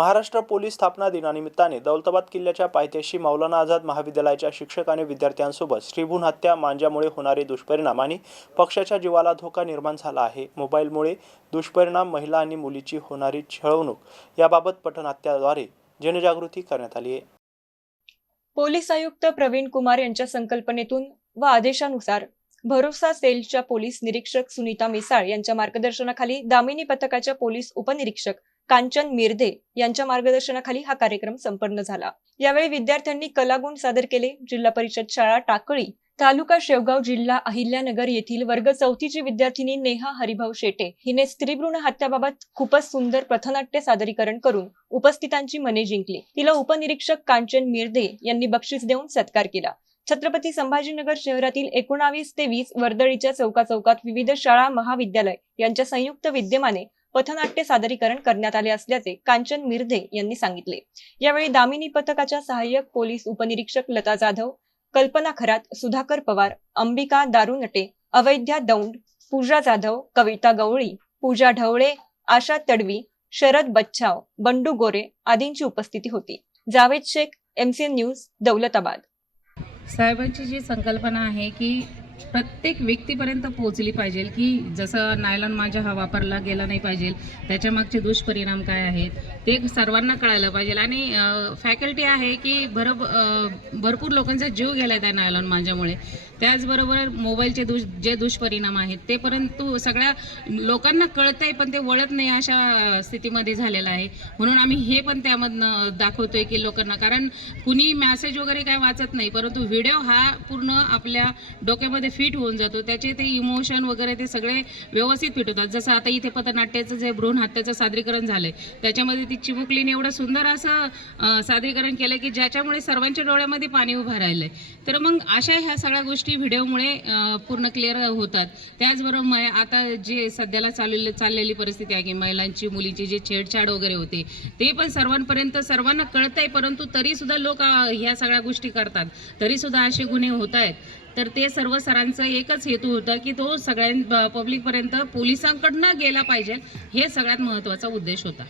Maharashtra police स्थापना दिनानिमित्ताने दौलताबाद किल्ल्याच्या पायथ्याशी मौलाना आझाद महाविद्यालयाच्या शिक्षक आणि विद्यार्थ्यांसोबत श्रीभून हत्या मांज्यामुळे होणारे दुष्परिणाम आणि पक्षाच्या जीवाला धोका निर्माण झाला आहे. मोबाईलमुळे दुष्परिणाम महिला आणि मुलीची होणारी छळवणूक. याबाबत पठणहत्याद्वारे जनजागृती करण्यात आली आहे. पोलीस आयुक्त प्रवीण कुमार यांच्या संकल्पनेतून व आदेशानुसार भरोसा सेलच्या पोलीस निरीक्षक सुनीता मिसाळ यांच्या मार्गदर्शनाखाली दामिनी पथकाच्या पोलीस उपनिरीक्षक कांचन मिर्धे यांच्या मार्गदर्शनाखाली हा कार्यक्रम संपन्न झाला. यावेळी विद्यार्थ्यांनी कलागुण सादर केले. जिल्हा परिषद शाळा टाकळी तालुका शेवगाव जिल्हा अहिल्यानगर येथील वर्ग चौथीची विद्यार्थिनी नेहा हरिभाऊ शेटे हिने स्त्रीभ्रूण हत्याबाबत खूपच सुंदर पथनाट्य सादरीकरण करून उपस्थितांची मने जिंकली. तिला उपनिरीक्षक कांचन मिर्धे यांनी बक्षीस देऊन सत्कार केला. छत्रपती संभाजीनगर शहरातील एकोणावीस ते वीस वर्दळीच्या चौका चौकात विविध शाळा महाविद्यालय यांच्या संयुक्त विद्यमाने पथनाट्य सादरीकरण करण्यात आले असल्याचे कांचन मिर्धे यांनी सांगितले. यावेळी दामिनी पथकाच्या सहाय्यक पोलीस उपनिरीक्षक लता जाधव कल्पना खरात सुधाकर पवार अंबिका दारुनटे अवैध्या दौंड पूजा जाधव कविता गवळी पूजा ढवळे आशा तडवी शरद बच्छाव बंडू गोरे आदींची उपस्थिती होती. Javed Shaikh MCN news Daulatabad. साहेबांची जी संकल्पना आहे की प्रत्येक व्यक्तीपर्यंत पोहोचली पाहिजे की जसं नायलॉन माझ्या हा वापरला गेला नाही पाहिजे त्याच्यामागचे दुष्परिणाम काय आहेत ते सर्वांना कळायला पाहिजे. आणि फॅकल्टी आहे की भर भरपूर लोकांचा जीव गेला आहे त्या नायलॉन माझ्यामुळे. त्याचबरोबर मोबाईलचे दुष जे दुष्परिणाम आहेत ते परंतु सगळ्या लोकांना कळत आहे पण ते वळत नाही अशा स्थितीमध्ये झालेलं आहे. म्हणून आम्ही हे पण त्यामधनं दाखवतोय की लोकांना कारण कुणी मॅसेज वगैरे काय वाचत नाही परंतु व्हिडिओ हा पूर्ण आपल्या डोक्यामध्ये फिट होऊन जातो. त्याचे ते इमोशन वगैरे ते सगळे व्यवस्थित फिट होतात. जसं आता इथे पथनाट्याचं जे भ्रूण हत्याचं सादरीकरण झालंय त्याच्यामध्ये ती चिमुकलीने एवढं सुंदर असं सादरीकरण केलं की ज्याच्यामुळे सर्वांच्या डोळ्यामध्ये पाणी उभं राहिलंय. तर मग अशा ह्या सगळ्या गोष्टी व्हिडिओमुळे पूर्ण क्लिअर होतात. त्याचबरोबर आता जे सध्याला चाललेली चाललेली परिस्थिती आहे की महिलांची मुलीची जे छेडछाड वगैरे होते ते पण सर्वांपर्यंत सर्वांना कळत आहे परंतु तरीसुद्धा लोक ह्या सगळ्या गोष्टी करतात. तरीसुद्धा असे गुन्हे होत आहेत तर ते सर्व सरांचं एकच हेतू होता की तो सगळ्यां पब्लिकपर्यंत पोलिसांकडनं गेला पाहिजे. हे सगळ्यात महत्त्वाचा उद्देश होता.